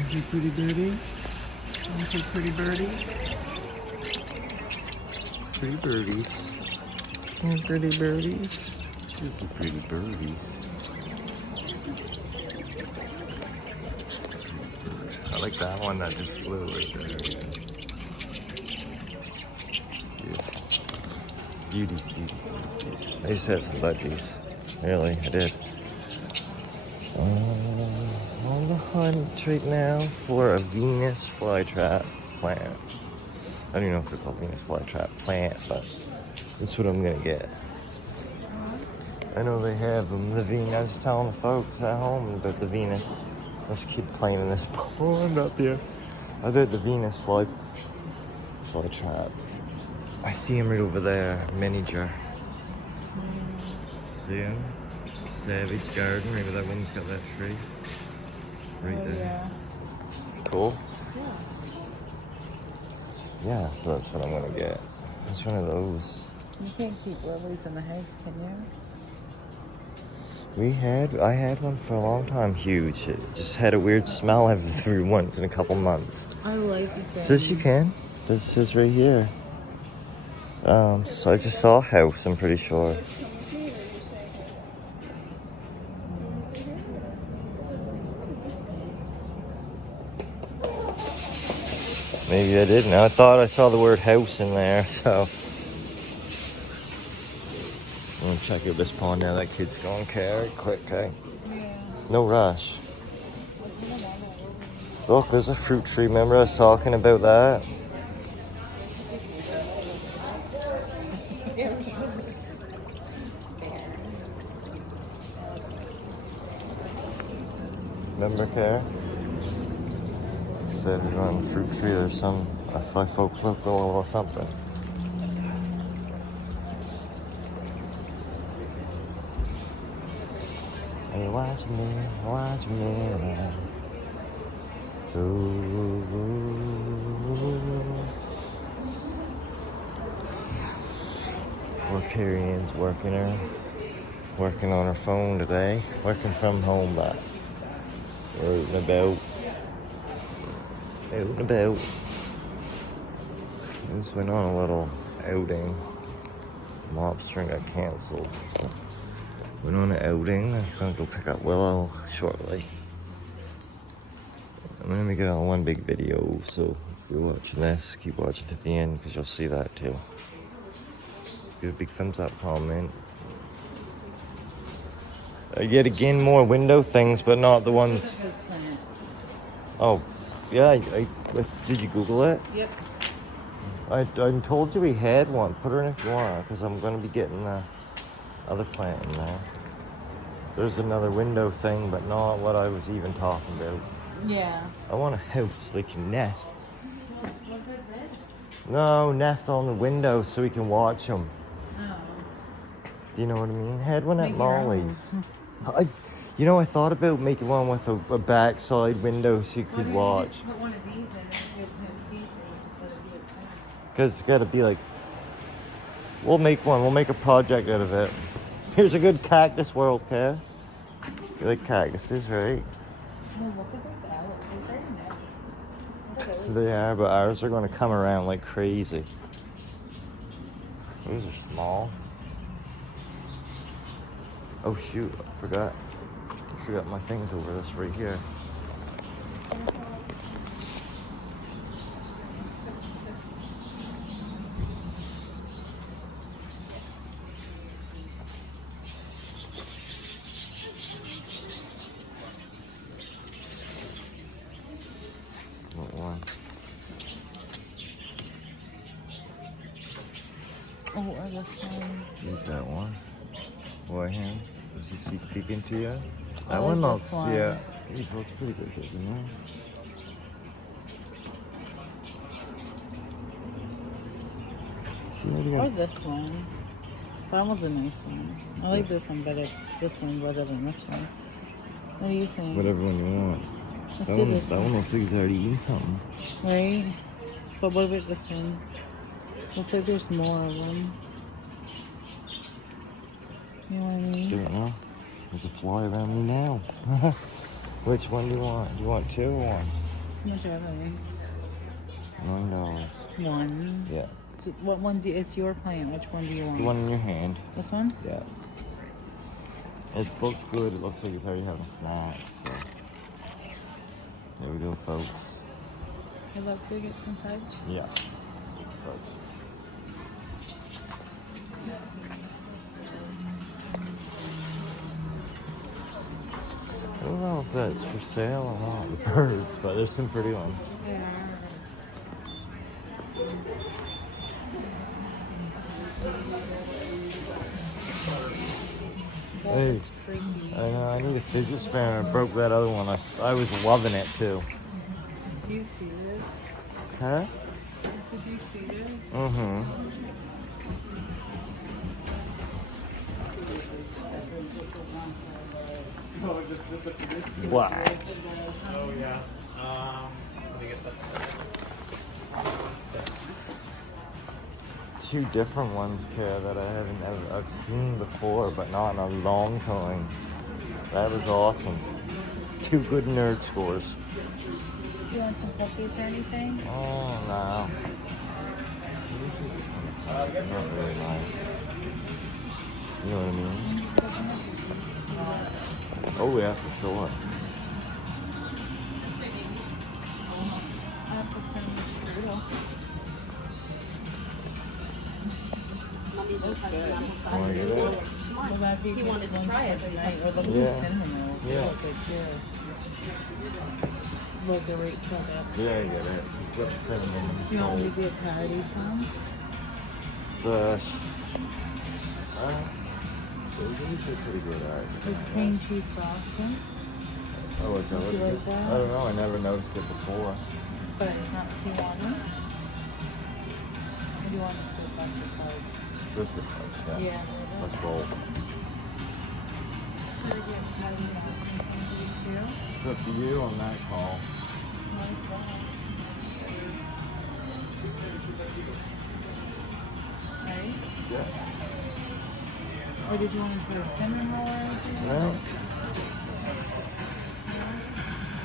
Is he pretty birdie? Is he pretty birdie? Pretty birdies. Pretty birdies. Here's some pretty birdies. I like that one that just flew right there. Beautiful. Beauty. I just had some budgies. Really, I did. On the hunt right now for a Venus flytrap plant. I don't even know if they're called Venus flytrap plant, but that's what I'm gonna get. I know they have them. The Venus. I was telling the folks at home about the Venus. Let's keep playing in this pond up here. I bet the Venus flytrap. I see him right over there, miniature. See him? Savage Garden, maybe that one's got that tree. Right there. Yeah. Cool. Yeah, so that's what I'm gonna get. It's one of those. You can't keep lilies in the house, can you? I had one for a long time, huge. It just had a weird smell every once in a couple months. I like it. This you can. This is right here. So I just saw a house, I'm pretty sure. Maybe I didn't. I thought I saw the word house in there, so. I'm gonna check out this pond now. That kid's going carry quick, okay? Yeah. No rush. Look, there's a fruit tree. Remember I was talking about that? Remember, Care? Said on the fruit tree there's some folk or something. Hey, watch me. Ooh. Poor Carrie Ann's working on her phone today. Working from home, but we're out and about. Just went on a little outing. Lobstering got cancelled. So went on an outing. I'm gonna go pick up Willow shortly. I'm gonna get on one big video, so if you're watching this, keep watching to the end because you'll see that too. Give a big thumbs up, comment. Yet again, more window things, but not the ones. Oh, yeah. Did you Google it? Yep. I told you we had one. Put her in if you want, because I'm going to be getting the other plant in there. There's another window thing, but not what I was even talking about. Yeah. I want a house they can nest. No, nest on the window so we can watch them. Oh. Do you know what I mean? Had one at Make your own. Molly's. I thought about making one with a backside window so you could watch. Just put one of these in and see just let it be a thing. Because it's got to be like, we'll make one. We'll make a project out of it. Here's a good cactus world, Kev. You like cactuses, right? No, look at those owls. They're very nice. They are, but ours are going to come around like crazy. Those are small. Oh shoot, I forgot my things over this right here. What one? Oh, or this one. Eat that one. Boy, him. Does he see kicking to you? I That like one this looks, one. yeah. These looks pretty good, doesn't it? See what do you Or got? this one. That one's a nice one. I like this one better. This one better than this one. What do you think? Whatever one you want. Let's That do one, this that one looks like he's already eating something. Right? But what about this one? Looks like there's more of them. You know what I mean? Don't know. There's a fly around me now. Which one do you want? Do you want two or one? How much are they? $9. One. Yeah. So what one it's your plant. Which one do you want? The one in your hand. This one? Yeah. It looks good. It looks like it's already having a snack. So there we go, folks. Okay, let's go get some fudge. Yeah. Fudge. I don't know if that's for sale or not, the birds, but there's some pretty ones. Yeah. Hey, I know, I need a fidget spinner. I broke that other one. I was loving it too. Do you see this? Huh? I said, do you see this? Mm-hmm. What? Oh yeah. Let me get that. Two different ones, Kara, that I've seen before, but not in a long time. That was awesome. Two good nerd scores. Do you want some cookies or anything? Oh no. Not really like. You know what I mean? Oh yeah, for sure. Apple cinnamon strudel. Looks good. Wanna get it? Well, that'd be He wanted to try it. tonight. Or look at Yeah. the cinnamon rolls. They Yeah. look good too. Look, they're right cut up. Yeah, I get it. It's got cinnamon Do you want me and to do a parody song? salt. These are pretty good, alright. With cream cheese frosting, Oh, is that what You it like is? that? I don't know, I never noticed it before. but it's not Kiwana. Or do you want us to get a bunch of fudge? This is fun, yeah. Yeah. Let's roll. Should I get patty melts and some of these too? It's up to you on that call. Nice one. Right? Yeah. Or did you want to put a cinnamon roll or anything? No?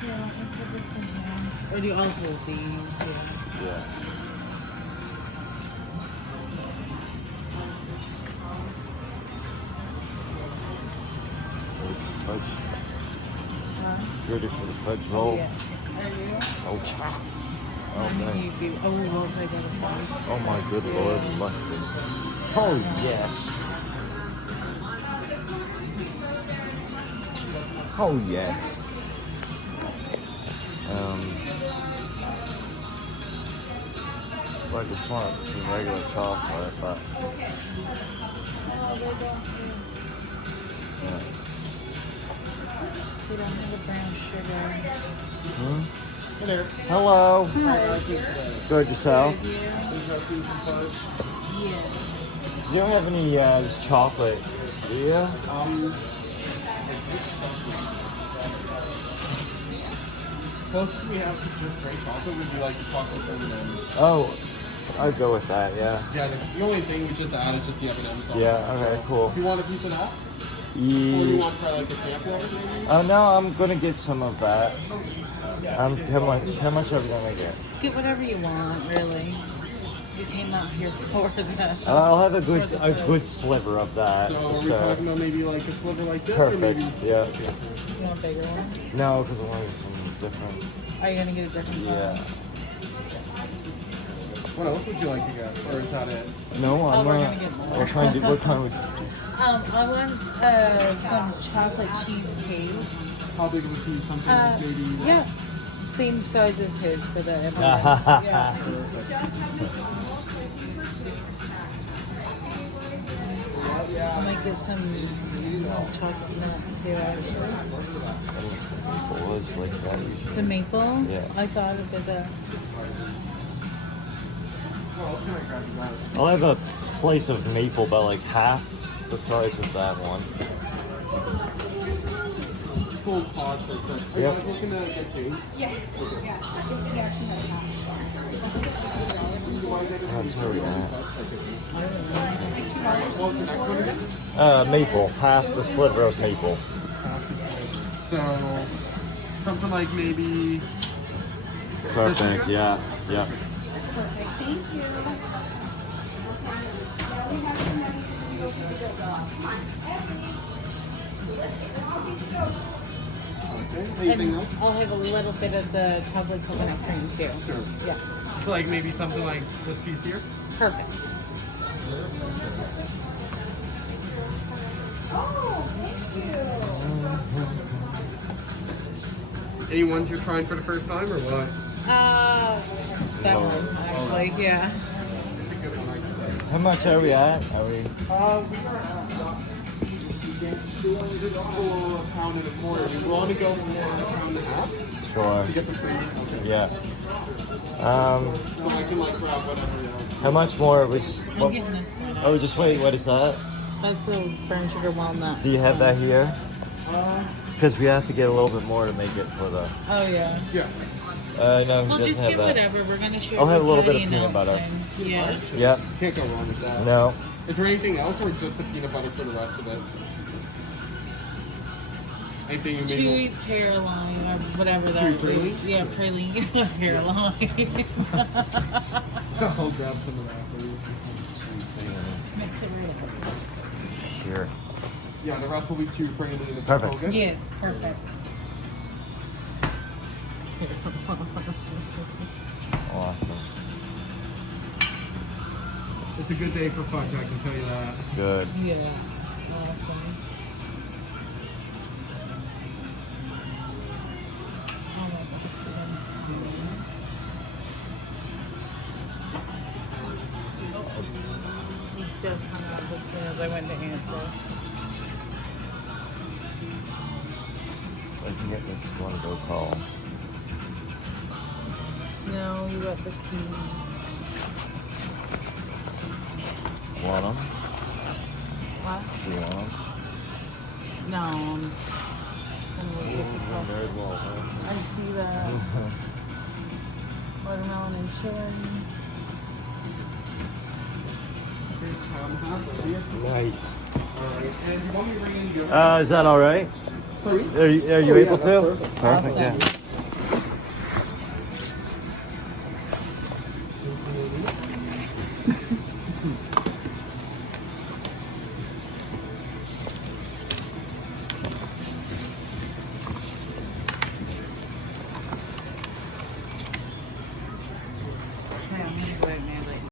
Yeah, let me put this in here. Or do you also have these? Yeah. Yeah. Ready for the fudge? Huh? Ready for the fudge roll? Yeah. Are you? Oh, cha. Oh, And man. you do. Oh, well, I got a fudge. Oh, my good lord, mustard. Oh, yes. Oh, yes. Well, I just want some regular chocolate, but yeah. We don't have a brown sugar. Hmm? Hey there. Hello. Hi. Good yourself. You? There's no food and fudge. Yeah. You don't have any this chocolate, do you? Closest we have to just straight chocolate would be like the chocolate M&Ms. Oh, I'd go with that. Yeah. Yeah, the only thing we just add is just the M&Ms. Yeah. Okay. Cool. Do you want a piece of that? Or do you Yeah. want to try like a sample of it maybe? Oh no, I'm gonna get some of that. How much are we gonna get? Get whatever you want, really. We came out here for that. I'll have a good sliver of that. So are Just, we talking about maybe like a sliver like this? Or perfect. maybe... Yeah. You want a bigger one? No, because I wanted some different. Are you gonna get a different Yeah. one? What else would you like to get? Or is that it? No, I'm we're gonna get more. What kind? What kind would? I want some chocolate cheesecake. How big of a piece? Something like maybe... Yeah. Same size as his for the M&Ms. Yeah. Yeah. I might get some chocolate nut too, actually. Maple is like that usually. The maple? Yeah. I thought of it. What else can I grab you guys? I'll have a slice of maple about like half the size of that one. Full pod for quick. Are you Yep. guys looking to get changed? That's where we at. What was the next one again? Maple, half the sliver of maple. So, something like maybe Perfect. Yeah. Yeah. Perfect. Thank you. Okay. And Anything else? I'll have a little bit of the chocolate coconut cream too. Sure. Yeah. So like maybe something like this piece here. Perfect. Oh, thank you. Any ones you're trying for the first time or what? That one actually. Yeah. How much are we at? Are we? We are at for a pound and a quarter. Do you want to go for a pound and a half Sure. to get the free? Okay. Yeah. So I can like grab whatever else. How much more? Are we? I'm getting this one. Oh, just wait. What is that? That's the burnt sugar walnut. Do you have that here? Because we have to get a little bit more to make it for the. Oh yeah. Yeah. No, he Well, doesn't just have get that. whatever. We're gonna share. I'll have a little bit of everybody peanut butter. else, and- Yeah. Yep. Can't go wrong with that. No. Is there anything else or just the peanut butter for the rest of it? Anything you made? Chewy pearline or whatever that Chewy is. praline? Yeah, praline. Pearline. I'll grab some of that for you. Mix it real quick. Sure. Yeah, the rest will be chewy praline in the Perfect. okay? Yes, perfect. Awesome. It's a good day for fudge, I can tell you that. Good. Yeah. Awesome. Oh my God, this is coming. He just hung up as soon as I went to answer. I can get this one go call. No, you got the keys. Want them? What? Do you want them? No, I'm just gonna look at the cup. Very well. Huh? I see that. Watermelon and cherry. Nice. Alright, and you want me to bring in your... Is that all right? Sorry? Are you Oh, yeah, able that's to? perfect. Perfect. Yeah.